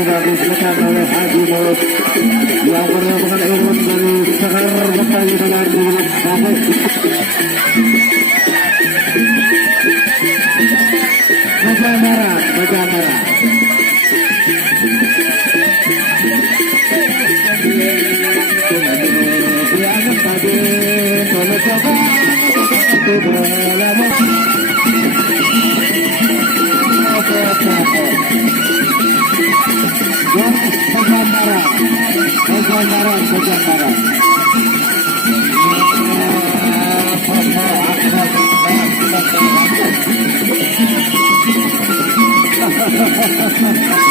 sudah disebutkan oleh Haji Mulut yang merupakan ilmu dari Sekar Betawi dengan Mulut Bagus. Gajah Merah, Gajah Merah. Dianggap tadi kalau coba itu berlama. Hahaha.